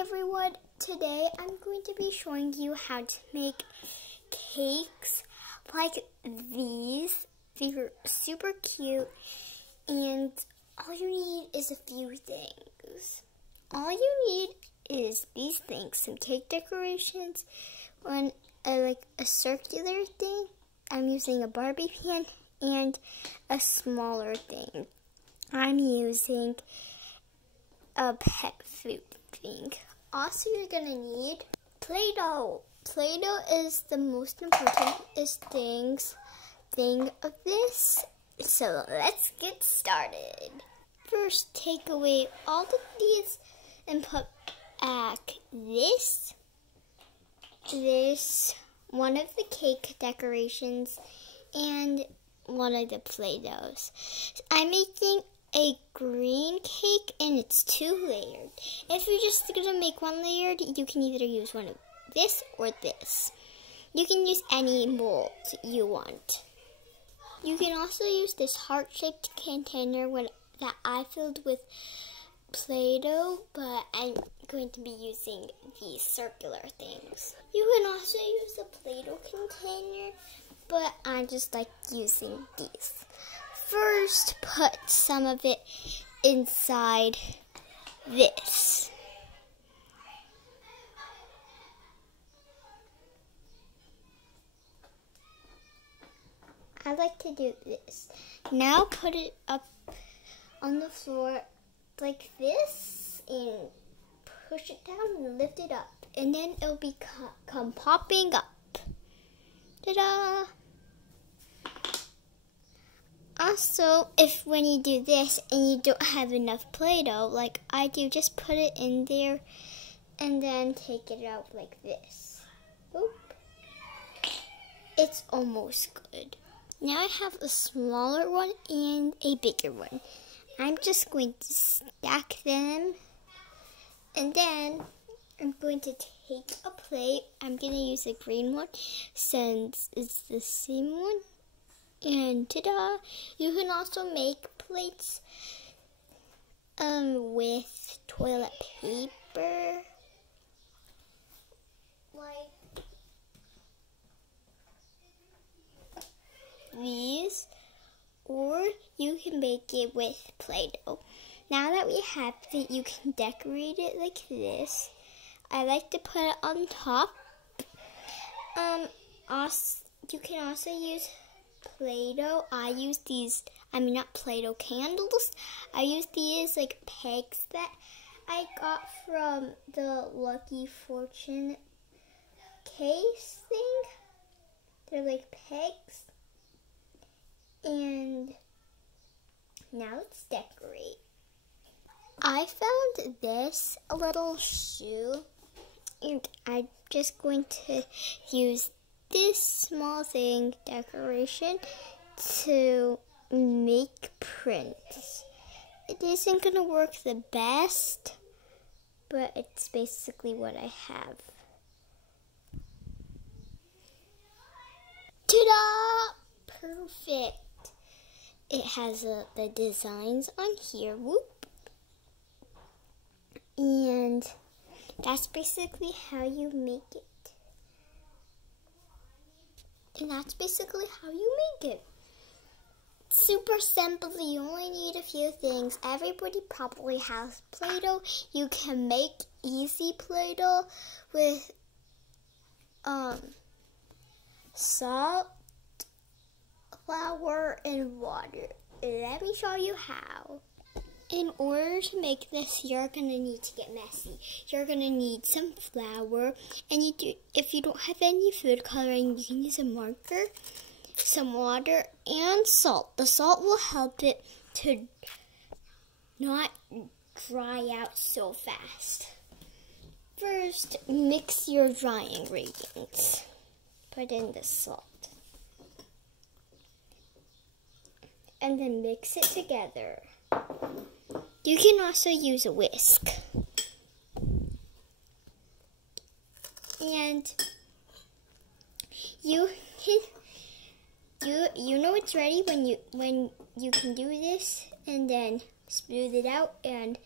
everyone, today I'm going to be showing you how to make cakes like these. These are super cute and all you need is a few things. All you need is these things, some cake decorations, like a circular thing. I'm using a Barbie pan and a smaller thing. I'm using a pet food thing. Also, you're gonna need Play-Doh. Play-Doh is the most important thing of this. So let's get started. First, take away all of these and put back this, one of the cake decorations, and one of the Play-Dohs. I'm making a green cake and it's 2-layered. If you're just gonna make 1-layered, you can either use one of this or this. You can use any mold you want. You can also use this heart-shaped container that I filled with Play-Doh, but I'm going to be using these circular things. You can also use a Play-Doh container, but I just like using these. First, put some of it inside this. I like to do this. Now put it up on the floor like this and push it down and lift it up. And then it'll come popping up. Ta-da! Also, if when you do this and you don't have enough Play-Doh, like I do, just put it in there and then take it out like this. Oop. It's almost good. Now I have a smaller one and a bigger one. I'm just going to stack them, and then I'm going to take a plate. I'm going to use a green one since it's the same one. And ta-da! You can also make plates with toilet paper, like these, or you can make it with Play-Doh. Now that we have it, you can decorate it like this. I like to put it on top. You can also use Play-Doh. I use these, not Play-Doh candles. I use these like pegs that I got from the Lucky Fortune case thing. They're like pegs. And now let's decorate. I found this little shoe, and I'm just going to use this small thing decoration to make prints. It isn't going to work the best, but it's basically what I have. Ta-da! Perfect. It has the designs on here. Whoop. And that's basically how you make it. And that's basically how you make it. Super simple. You only need a few things. Everybody probably has Play-Doh. You can make easy Play-Doh with salt, flour, and water. Let me show you how. In order to make this, you're going to need to get messy. You're going to need some flour, and if you don't have any food coloring, you can use a marker, some water, and salt. The salt will help it to not dry out so fast. First, mix your dry ingredients. Put in the salt. And then mix it together. You can also use a whisk. And you know it's ready when you can do this and then smooth it out and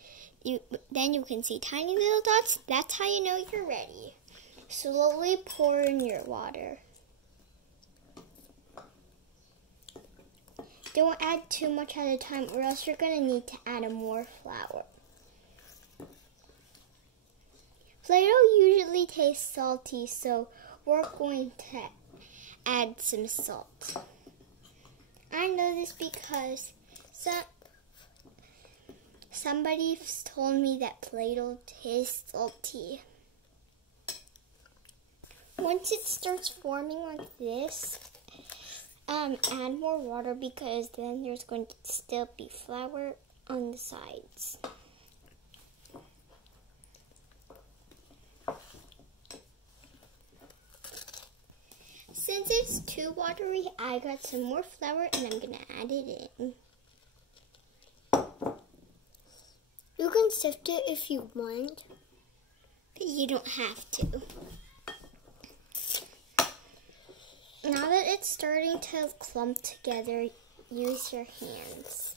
then you can see tiny little dots. That's how you know you're ready. Slowly pour in your water. Don't add too much at a time or else you're going to need to add more flour. Play-Doh usually tastes salty, so we're going to add some salt. I know this because somebody told me that Play-Doh tastes salty. Once it starts forming like this, add more water because then there's going to still be flour on the sides. Since it's too watery, I got some more flour and I'm gonna add it in. You can sift it if you want, but you don't have to. Now that it's starting to clump together, use your hands.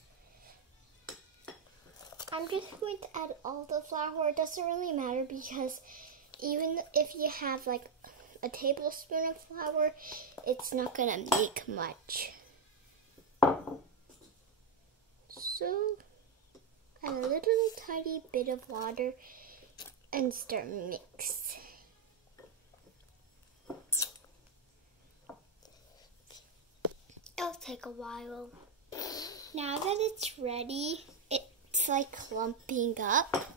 I'm just going to add all the flour. It doesn't really matter because even if you have like a tablespoon of flour, it's not going to make much. So, add a little tiny bit of water and start mix. It'll take a while. Now that it's ready, it's like clumping up.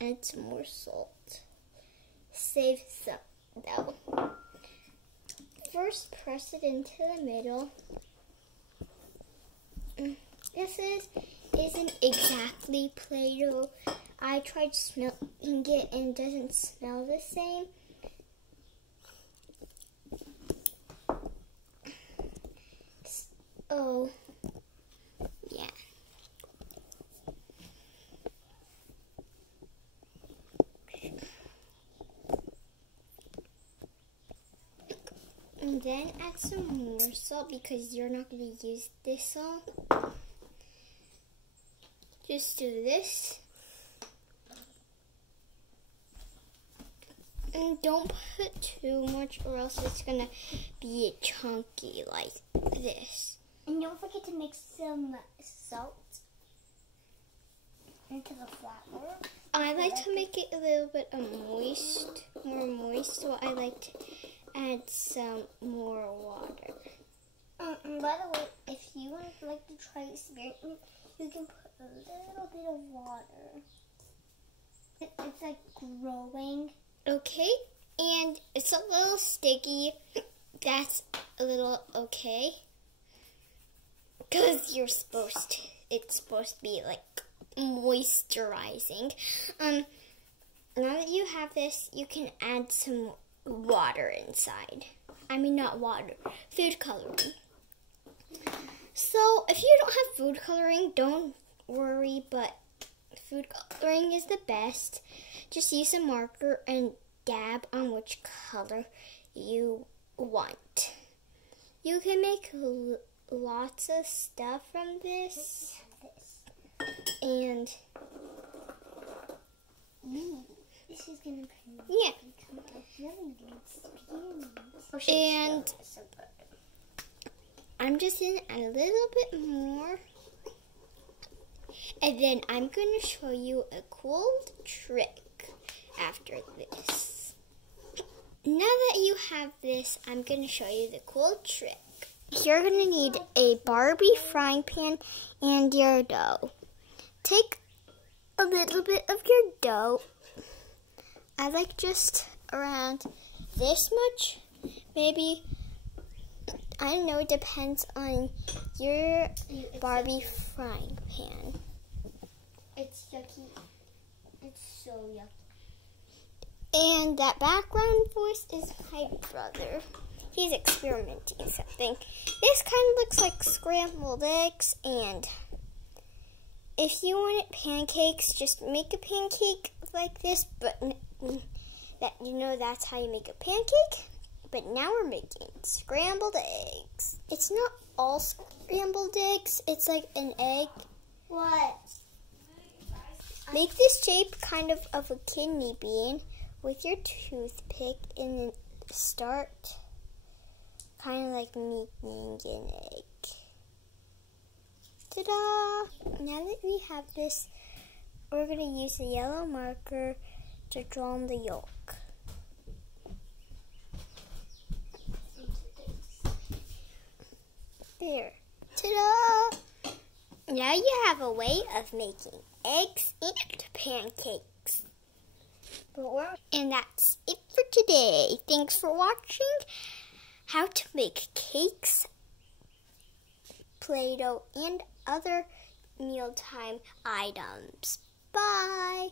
Add some more salt. Save some though. First, press it into the middle. This isn't exactly Play-Doh. I tried smelling it and it doesn't smell the same. Oh, yeah. And then add some more salt because you're not going to use this salt. Just do this. And don't put too much or else it's going to be chunky like this. And don't forget to mix some salt into the flour. I like to make it a little bit more moist, so I like to add some more water. By the way, if you would like to try experiment, you can put a little bit of water. It's like growing. Okay, and it's a little sticky. That's a little okay. Because it's supposed to be like moisturizing. Now that you have this, you can add some water inside. I mean, not water, food coloring. So if you don't have food coloring, don't worry, but food coloring is the best. Just use a marker and dab on which color you want. You can make lots of stuff from this. And this is gonna yeah. really good experience. And I'm just gonna add a little bit more. And then I'm gonna show you a cool trick after this. Now that you have this, I'm gonna show you the cool trick. You're going to need a Barbie frying pan and your dough. Take a little bit of your dough. I like just around this much. Maybe, I don't know, it depends on your Barbie frying pan. It's yucky. It's so yucky. And that background voice is my brother. He's experimenting something. This kind of looks like scrambled eggs, and if you wanted pancakes, just make a pancake like this, but that's how you make a pancake. But now we're making scrambled eggs. It's not all scrambled eggs. It's like an egg. What? Make this shape kind of a kidney bean with your toothpick and then start kind of like making an egg. Ta-da! Now that we have this, we're going to use a yellow marker to draw on the yolk. There. Ta-da! Now you have a way of making eggs and pancakes. And that's it for today. Thanks for watching how to make cakes, Play-Doh, and other mealtime items. Bye!